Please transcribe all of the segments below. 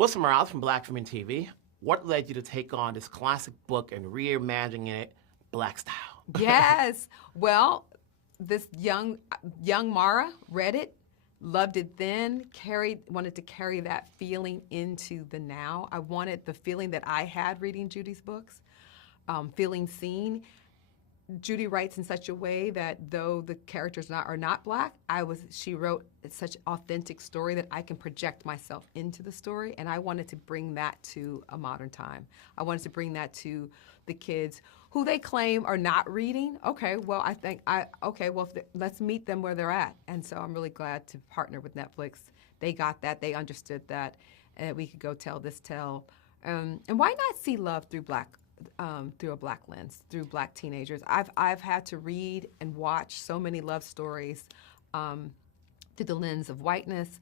Wilson Morales from Black Women TV. What led you to take on this classic book and reimagining it Black style? Yes. Well, this young Mara read it, loved it then, wanted to carry that feeling into the now. I wanted the feeling that I had reading Judy's books, feeling seen. Judy writes in such a way that though the characters are not Black, she wrote such an authentic story that I can project myself into the story, and I wanted to bring that to a modern time. I wanted to bring that to the kids who they claim are not reading. Okay, well, let's meet them where they're at. And so I'm really glad to partner with Netflix. They got that, they understood that, and we could go tell this tale. And why not see love through a Black lens, through Black teenagers? I've had to read and watch so many love stories through the lens of whiteness.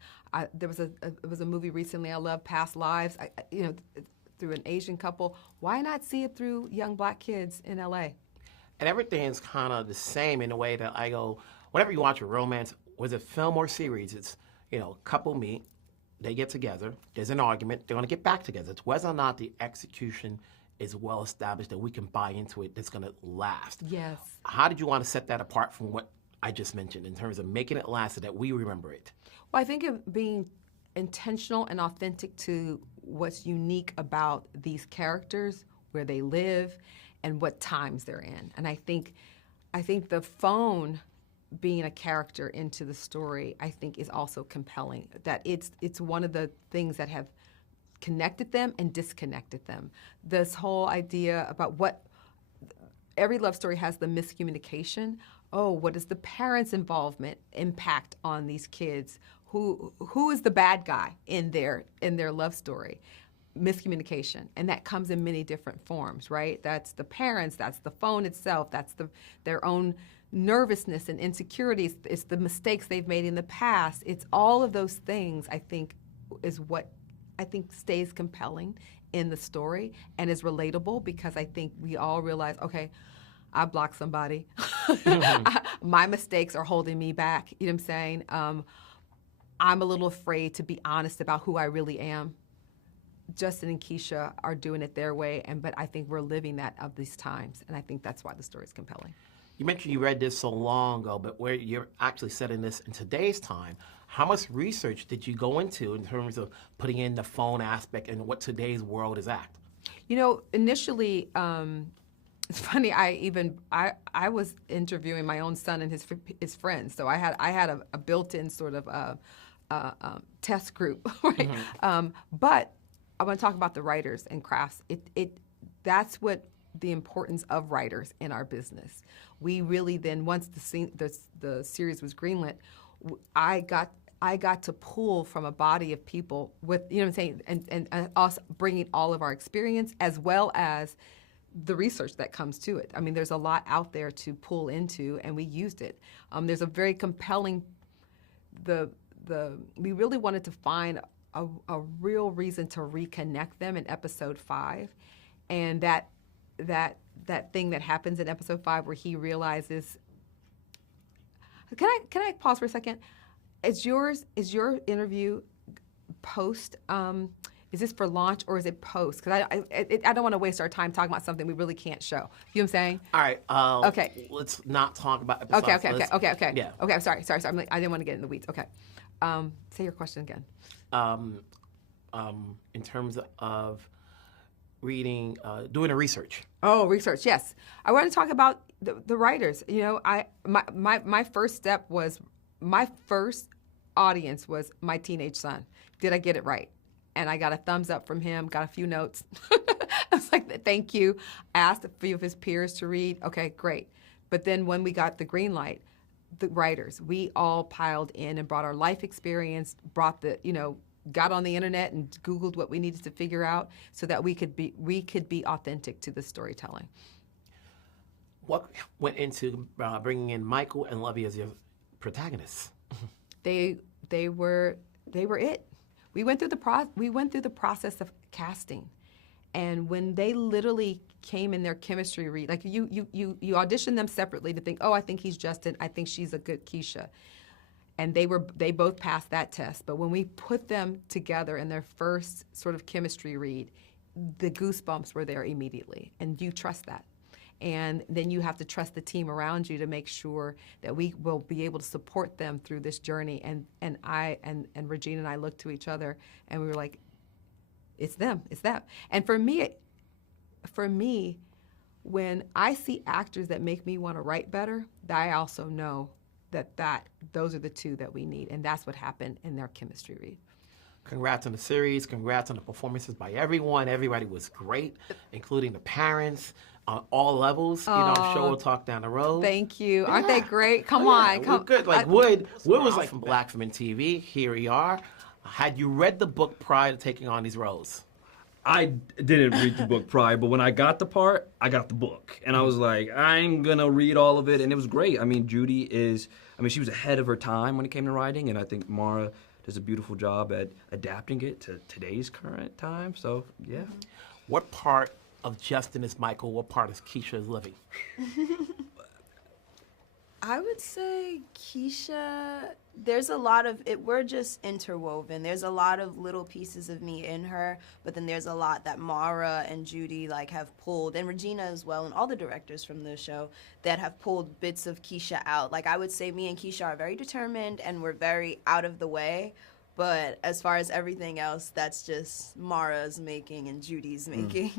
There was a movie recently I love, Past Lives. Through an Asian couple. Why not see it through young Black kids in LA? And everything's kind of the same in a way that I go, whenever you watch a romance, whether it's film or series, it's, couple meet, they get together, there's an argument, they're going to get back together. It's whether or not the execution is well established, that we can buy into it, that's going to last. Yes. How did you want to set that apart from what I just mentioned in terms of making it last so that we remember it? Well, I think of being intentional and authentic to what's unique about these characters, where they live, and what times they're in. And I think the phone being a character into the story, I think, is also compelling. That it's one of the things that have connected them and disconnected them. This whole idea about what every love story has, the miscommunication. Oh, what is the parents' involvement impact on these kids? Who is the bad guy in their love story? Miscommunication, and that comes in many different forms, right? That's the parents, that's the phone itself, that's their own nervousness and insecurities, it's the mistakes they've made in the past. It's all of those things, I think, is what I think stays compelling in the story and is relatable, because I think we all realize, okay, I blocked somebody. My mistakes are holding me back. You know what I'm saying? I'm a little afraid to be honest about who I really am. Justin and Keisha are doing it their way, but I think we're living that of these times, and I think that's why the story is compelling. You mentioned you read this so long ago, but where you're actually setting this in today's time, how much research did you go into in terms of putting in the phone aspect and what today's world is at? Initially, it's funny. I was interviewing my own son and his friends, so I had a built-in sort of test group, right? Mm-hmm. But I want to talk about the writers and crafts. That's what the importance of writers in our business. We really then, once the series was greenlit, I got to pull from a body of people with, what I'm saying, and us bringing all of our experience as well as the research that comes to it. I mean, there's a lot out there to pull into, and we used it. There's a very compelling, we really wanted to find a real reason to reconnect them in episode 5, and that thing that happens in episode 5 where he realizes. Can I pause for a second? Is your interview post? Is this for launch or is it post? Because I don't want to waste our time talking about something we really can't show. You know what I'm saying? All right. Okay. Let's not talk about episodes. Okay. Yeah. Okay. I'm sorry. I didn't want to get in the weeds. Okay. Say your question again. In terms of reading, doing a research. Oh, research. Yes, I want to talk about the writers. My first step was, my first audience was my teenage son. Did I get it right? And I got a thumbs up from him. Got a few notes. I was like, thank you. Asked a few of his peers to read. Okay, great. But then when we got the green light, the writers, we all piled in and brought our life experience, got on the internet and Googled what we needed to figure out so that we could be authentic to the storytelling. What went into bringing in Michael and Lovie as your protagonists? They were it. We went through the process of casting, and when they literally came in their chemistry read, like you audition them separately to think, oh, I think he's Justin, I think she's a good Keisha. and they both passed that test. But when we put them together in their first sort of chemistry read, the goosebumps were there immediately, and you trust that. And then you have to trust the team around you to make sure that we will be able to support them through this journey. And Regina and I looked to each other, and we were like, it's them, it's them. And for me, when I see actors that make me want to write better, I also know that those are the two that we need, and that's what happened in their chemistry read. Congrats on the series. Congrats on the performances by everyone. Everybody was great, including the parents on all levels. You know, I'm sure we'll talk down the road. Thank you. Aren't they great? Come on. We're good. Like Wood was like from Black Film and TV. Here we are. Had you read the book prior to taking on these roles? I didn't read the book prior, but when I got the part, I got the book. And I was like, I'm going to read all of it. And it was great. I mean, Judy she was ahead of her time when it came to writing. And I think Mara does a beautiful job at adapting it to today's current time. So, yeah. What part of Justin is Michael? What part is Keisha is Lovie? I would say Keisha, there's a lot of it. We're just interwoven. There's a lot of little pieces of me in her, but then there's a lot that Mara and Judy have pulled, and Regina as well, and all the directors from the show that have pulled bits of Keisha out. Like, I would say me and Keisha are very determined, and we're very out of the way. But as far as everything else, that's just Mara's making and Judy's making.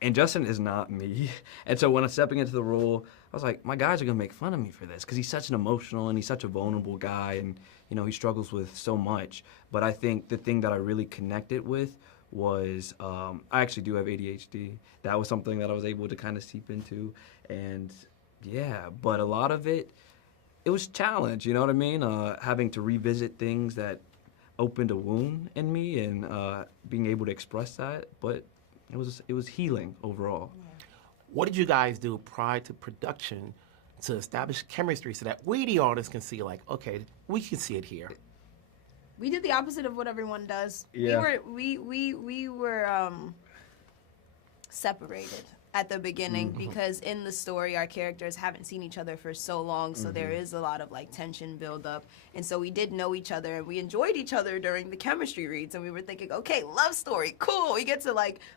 And Justin is not me. And so when I'm stepping into the role, I was like, my guys are going to make fun of me for this because he's such an emotional and he's such a vulnerable guy, and he struggles with so much. But I think the thing that I really connected with was I actually do have ADHD. That was something that I was able to kind of seep into. And yeah, but a lot of it was challenge, you know what I mean? Having to revisit things that opened a wound in me and being able to express that. But it was healing overall. What did you guys do prior to production to establish chemistry so that we, the audience, can see, like, okay, we can see it here? We did the opposite of what everyone does. Yeah. We were separated at the beginning because in the story our characters haven't seen each other for so long, so there is a lot of tension build up, and so we did know each other and we enjoyed each other during the chemistry reads, and we were thinking, okay, love story, cool, we get to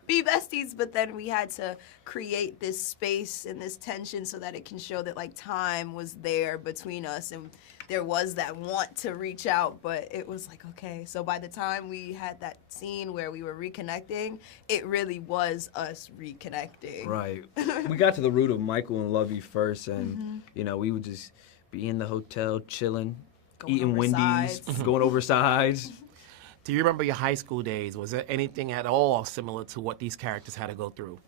be besties, but then we had to create this space and this tension so that it can show that time was there between us, and there was that want to reach out, but it was okay. So by the time we had that scene where we were reconnecting, it really was us reconnecting. Right. We got to the root of Michael and Lovie first, and we would just be in the hotel chilling, eating Wendy's, going over sides. Do you remember your high school days? Was there anything at all similar to what these characters had to go through?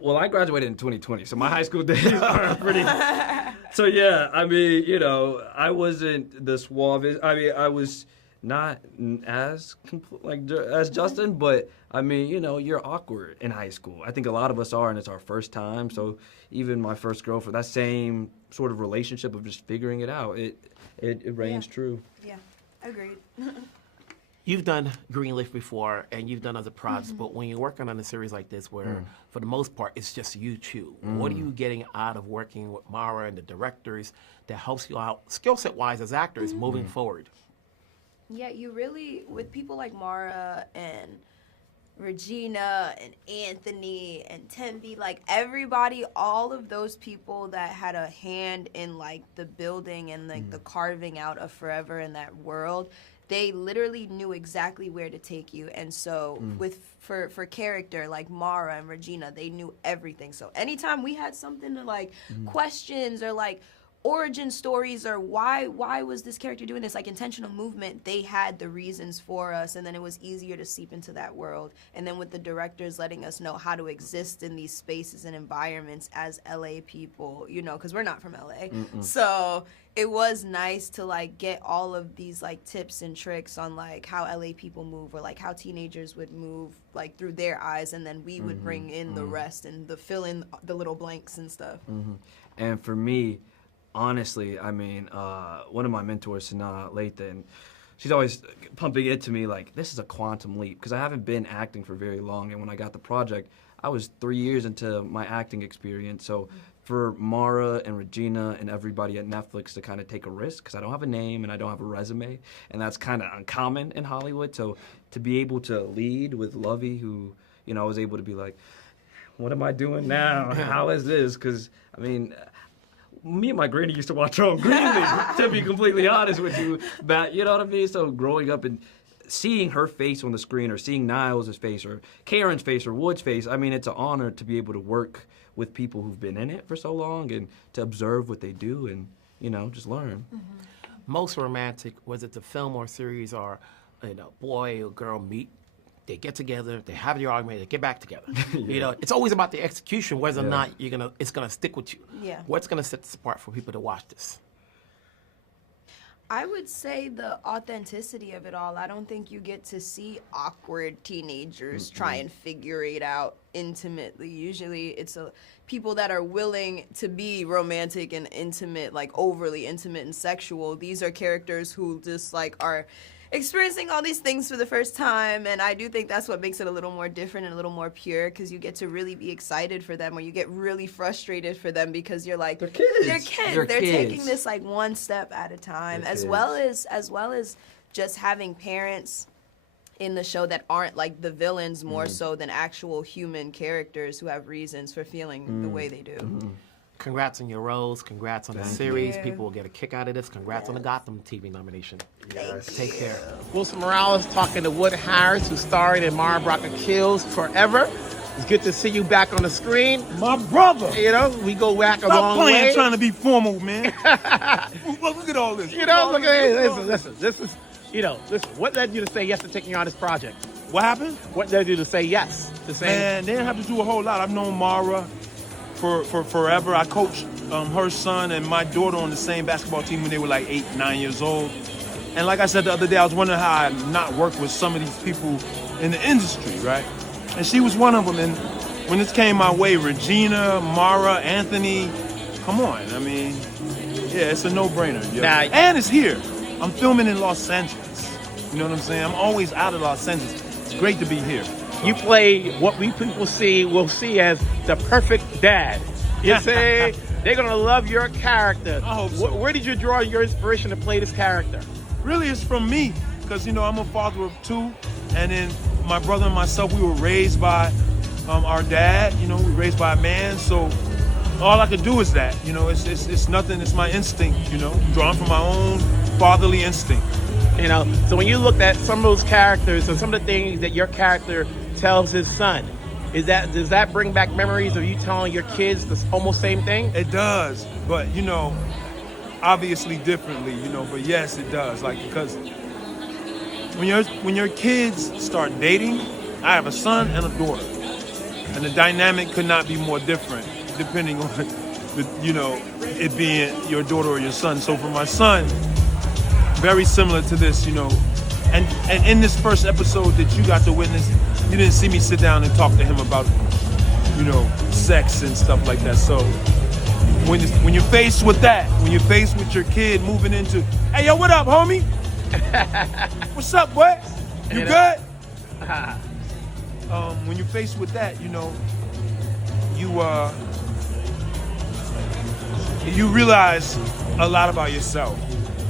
Well, I graduated in 2020, so my high school days are pretty... So, yeah, I mean, I wasn't the suavest. I mean, I was not as as Justin, but, I mean, you're awkward in high school. I think a lot of us are, and it's our first time. So even my first girlfriend, that same sort of relationship of just figuring it out, it reigns true. Yeah, agreed. You've done Greenleaf before, and you've done other projects, but when you're working on a series like this where, for the most part, it's just you two, what are you getting out of working with Mara and the directors that helps you out, skill set-wise as actors, moving forward? Yeah, you really, with people like Mara and Regina and Anthony and Tembi, everybody, all of those people that had a hand in, the building and, the carving out of Forever in that world, they literally knew exactly where to take you. And so for character like Mara and Regina, they knew everything. So anytime we had something to questions or origin stories or why was this character doing this, intentional movement, they had the reasons for us, and then it was easier to seep into that world. And then with the directors letting us know how to exist in these spaces and environments as LA people, because we're not from LA. So it was nice to get all of these tips and tricks on how LA people move, or how teenagers would move through their eyes, and then we would bring in the rest and fill in the little blanks and stuff. And for me, honestly, I mean, one of my mentors, Sanaa Lathan, she's always pumping it to me this is a quantum leap, because I haven't been acting for very long, and when I got the project, I was 3 years into my acting experience, so for Mara and Regina and everybody at Netflix to kind of take a risk, because I don't have a name and I don't have a resume, and that's kind of uncommon in Hollywood. So to be able to lead with Lovie, who, you know, I was able to be like, what am I doing now? How is this? Because, I mean, me and my granny used to watch Greenleaf, to be completely honest with you. But, you know what I mean? So growing up and seeing her face on the screen, or seeing Niles' face, or Karen's face, or Wood's face, I mean, it's an honor to be able to work with people who've been in it for so long, and to observe what they do and, you know, just learn. Most romantic, was it the film or series, or, you know, boy or girl meet, they get together, they have your argument, they get back together. You know, it's always about the execution, whether or not it's gonna stick with you. Yeah. What's gonna set this apart for people to watch this? I would say the authenticity of it all. I don't think you get to see awkward teenagers try and figure it out intimately. Usually it's people that are willing to be romantic and intimate, like overly intimate and sexual. These are characters who just like are experiencing all these things for the first time, and I do think that's what makes it a little more different and a little more pure, because you get to really be excited for them, or you get really frustrated for them, because you're like, They're kids. They're taking this like one step at a time, They're as kids. well as just having parents in the show that aren't like the villains more so than actual human characters who have reasons for feeling the way they do. Congrats on your roles. Congrats on the Thank series. you. People will get a kick out of this. Congrats on the Gotham TV nomination. Yes. Take care. Wilson Morales talking to Wood Harris, who starred in Mara Brock Akil's Forever. It's good to see you back on the screen. My brother. You know, we go back a Stop long playing way. trying to be formal, man. Look at all this. You know, look at it. Listen. This is, you know, listen. What led you to say yes to taking on this project? What happened? What led you to say yes to saying? Man, they didn't have to do a whole lot. I've known Mara for forever. I coached her son and my daughter on the same basketball team when they were like 8, 9 years old. And like I said the other day, I was wondering how I not work with some of these people in the industry, right? And she was one of them. And when this came my way, Regina, Mara, Anthony, come on. I mean, yeah, it's a no-brainer. Yeah. Now- And it's here. I'm filming in Los Angeles. You know what I'm saying? I'm always out of Los Angeles. It's great to be here. You play what we people will see as the perfect dad. You say they're gonna love your character. I hope so. Where did you draw your inspiration to play this character? Really, it's from me, because, you know, I'm a father of 2, and then my brother and myself, we were raised by our dad. You know, we were raised by a man, so all I could do is that. You know, it's nothing. It's my instinct. You know, drawn from my own fatherly instinct. You know, so when you looked at some of those characters and some of the things that your character tells his son, does that bring back memories of you telling your kids the almost same thing? It does, but, you know, obviously differently. You know, but yes, it does. Like, because when your kids start dating, I have a son and a daughter, and the dynamic could not be more different depending on you know, it being your daughter or your son. So for my son, very similar to this, you know, and in this first episode that you got to witness, you didn't see me sit down and talk to him about, you know, sex and stuff like that. So when you're faced with that, when you're faced with your kid moving into, hey, yo, what up, homie? What's up, boy? You good? When you're faced with that, you know, you realize a lot about yourself,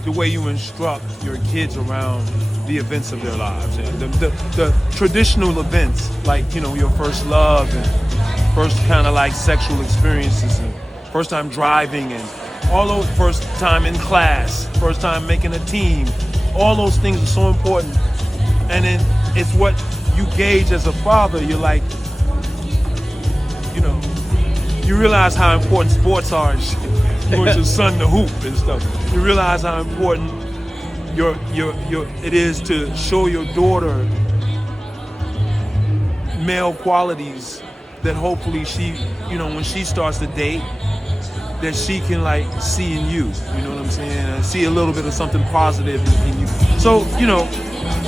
the way you instruct your kids around the events of their lives, and the traditional events, like, you know, your first love and first kind of like sexual experiences and first time driving and all those, first time in class, first time making a team, all those things are so important. And then it's what you gauge as a father. You're like, you know, you realize how important sports are and shit. You want your son to hoop and stuff. You realize how important it is to show your daughter male qualities that hopefully she, you know, when she starts to date, that she can like see in you. You know what I'm saying? And see a little bit of something positive in you. So, you know,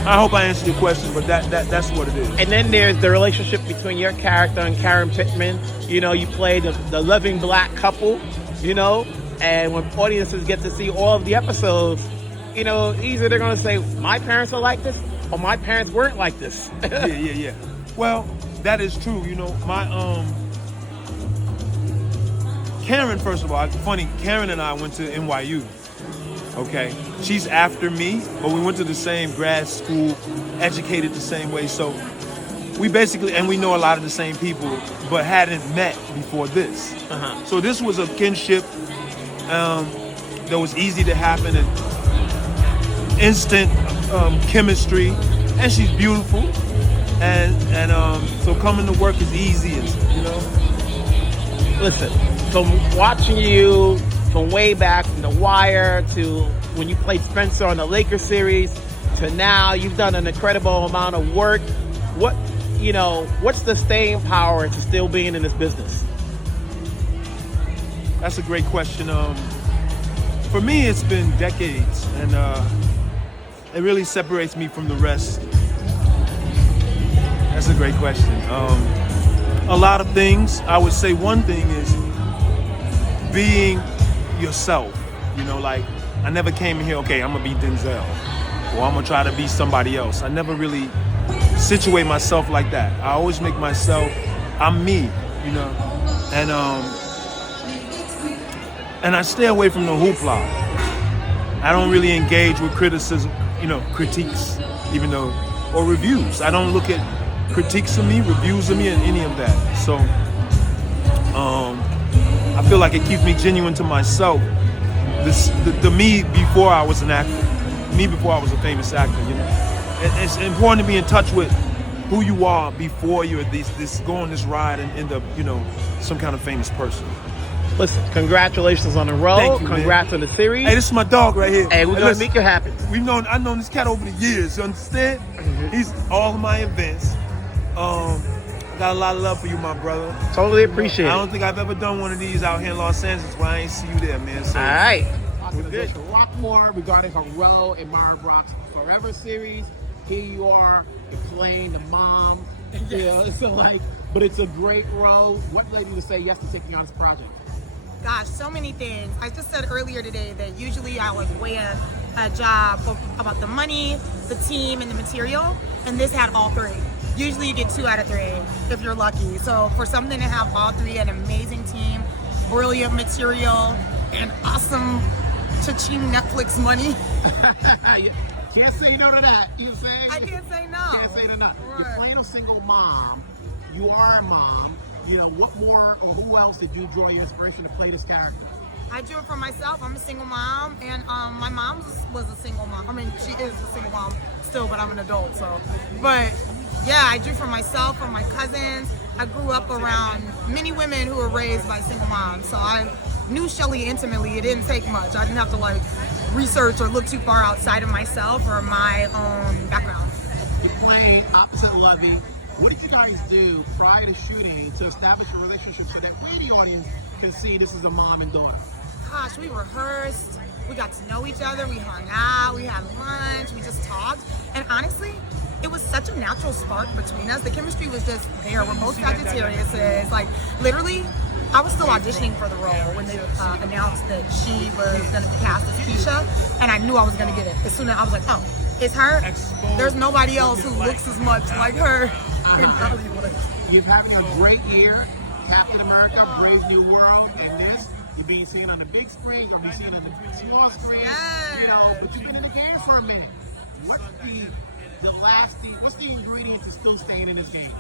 I hope I answered your question, but that's what it is. And then there's the relationship between your character and Karen Pittman. You know, you play the loving black couple, you know, and when audiences get to see all of the episodes, you know, either they're going to say, my parents are like this, or my parents weren't like this. Yeah. Well, that is true. You know, my Karen, first of all, funny, Karen and I went to NYU, okay? She's after me, but we went to the same grad school, educated the same way, so we basically, and we know a lot of the same people, but hadn't met before this. So this was a kinship that was easy to happen, and instant chemistry, and she's beautiful, and so coming to work is easy, you know. Listen, from watching you from way back from The Wire to when you played Spencer on the Lakers series to now, you've done an incredible amount of work. What's the staying power to still being in this business? That's a great question. For me, it's been decades, and it really separates me from the rest. That's a great question. A lot of things. I would say one thing is being yourself. Like I never came in here, okay, I'm gonna be Denzel, or I'm gonna try to be somebody else. I never really situate myself like that. I always make myself, I'm me, and I stay away from the hoopla. I don't really engage with criticism, critiques, or reviews. I don't look at critiques of me, reviews of me, and any of that. So I feel like it keeps me genuine to myself. The me before I was an actor, me before I was a famous actor. It's important to be in touch with who you are before you're go on this ride and end up, some kind of famous person. Listen, congratulations on the road. Thank you, Congrats on the series. Hey, this is my dog right here. Hey, we're gonna make it happen. I've known this cat over the years. You understand? He's all of my events. Got a lot of love for you, my brother. Totally appreciate it. I don't think I've ever done one of these out here in Los Angeles where I ain't see you there, man. So, all right. We're good. Xosha Roquemore regarding her role in Mara Brock's Forever series. Here you are, you're playing the mom. But it's a great role. What led you to say yes to taking on this project? Gosh, so many things. I just said earlier today that usually I would weigh a job about the money, the team, and the material, and this had all three. Usually you get 2 out of 3 if you're lucky. So for something to have all three, an amazing team, brilliant material, and awesome cha-ching Netflix money. Can't say no to that. You know what I'm saying? I can't say no. Can't say no. Right. You're playing a single mom. You are a mom. What more or who else did you draw your inspiration to play this character? I drew it for myself. I'm a single mom, and my mom was a single mom. I mean, she is a single mom still, but I'm an adult, so. But yeah, I drew for myself, for my cousins. I grew up around many women who were raised by single moms, so I knew Shelly intimately. It didn't take much. I didn't have to research or look too far outside of myself or my own background. You're playing opposite Lovie. What did you guys do prior to shooting to establish a relationship so that we, the audience, can see this is a mom and daughter? Gosh, we rehearsed. We got to know each other. We hung out. We had lunch. We just talked. And honestly, it was such a natural spark between us. The chemistry was just there. We're both Sagittariuses. Literally, I was still auditioning for the role when they announced that she was going to be cast as Keisha, and I knew I was going to get it. As soon as I was like, oh, it's her. There's nobody else who looks as much like her in Hollywood. You're having a great year. Captain America, Brave New World, and this. You're being seen on the big screen. You'll be seen on the small screen. Yes. But you've been in the game for a minute. What's the ingredient to still staying in this game?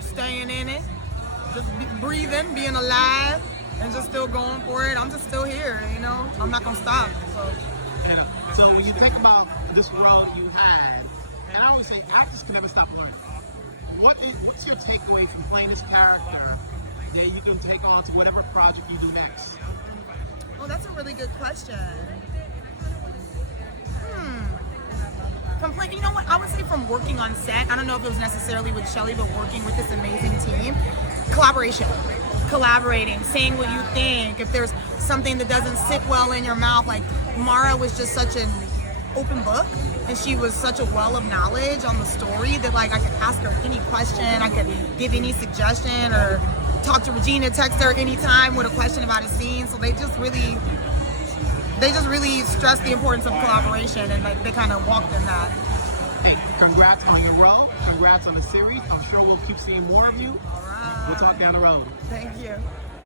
Staying in it, just breathing, being alive, and just still going for it. I'm just still here, I'm not gonna stop. So when you think about this role you had, and I always say actors can never stop learning. What's your takeaway from playing this character that you can take on to whatever project you do next? Well, that's a really good question. You know what? I would say from working on set, I don't know if it was necessarily with Shelly, but working with this amazing team, collaborating, saying what you think. If there's something that doesn't sit well in your mouth, Mara was just such an open book, and she was such a well of knowledge on the story that I could ask her any question, I could give any suggestion, or talk to Regina, text her anytime with a question about a scene. So they just really stressed the importance of collaboration, and they kind of walked in that. Hey, congrats on your role. Congrats on the series. I'm sure we'll keep seeing more of you. All right. We'll talk down the road. Thank you.